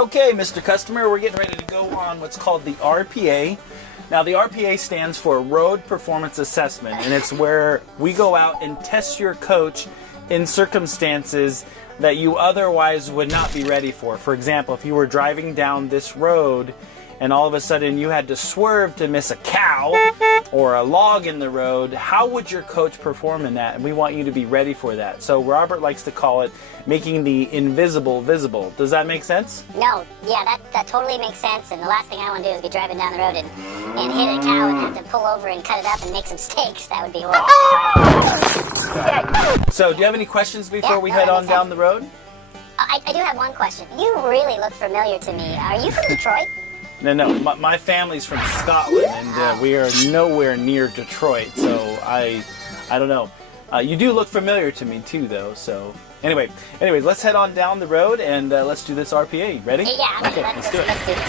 Okay, Mr. Customer, we're getting ready to go on what's called the RPA. Now, the RPA stands for Road Performance Assessment, and it's where we go out and test your coach in circumstances that you otherwise would not be ready for. For example, if you were driving down this road and all of a sudden you had to swerve to miss a cow or a log in the road, how would your coach perform in that? And we want you to be ready for that. So Robert likes to call it making the invisible visible. Does that make sense? No, yeah, that totally makes sense. And the last thing I want to do is be driving down the road and hit a cow and have to pull over and cut it up and make some steaks. That would be horrible. So do you have any questions before we head on down the road? I do have one question. You really look familiar to me. Are you from Detroit? No. My family's from Scotland, and we are nowhere near Detroit, so I don't know. You do look familiar to me too, though. So anyways, let's head on down the road and let's do this RPA. Ready? Yeah. Okay, let's do it. Let's do this.